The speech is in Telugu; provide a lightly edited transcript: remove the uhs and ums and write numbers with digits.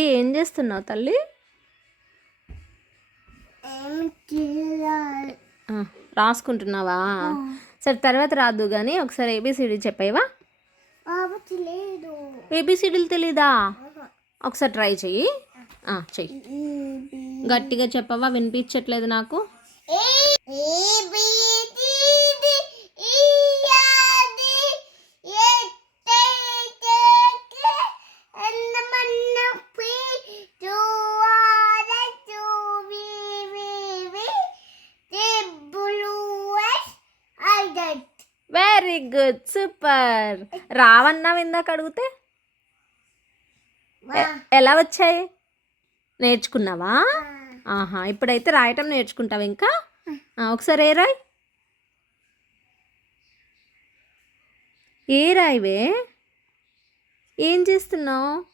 ఏం చేస్తున్నావు తల్లి? రాసుకుంటున్నావా? సరే తర్వాత రాదు కానీ ఒకసారి ఏబిసిడి చెప్పావా? ఏబిసిడీలు తెలీదా? ఒకసారి ట్రై చెయ్యి. చెయ్యి, గట్టిగా చెప్పవా? వినిపించట్లేదు నాకు. Very good, super. రావన్నావు ఇందాక అడిగితే. ఎలా వచ్చాయి? నేర్చుకున్నావా? ఇప్పుడైతే రాయటం నేర్చుకుంటావు ఇంకా. ఒకసారి రాయ్. రాయివే? ఏం చేస్తున్నావు?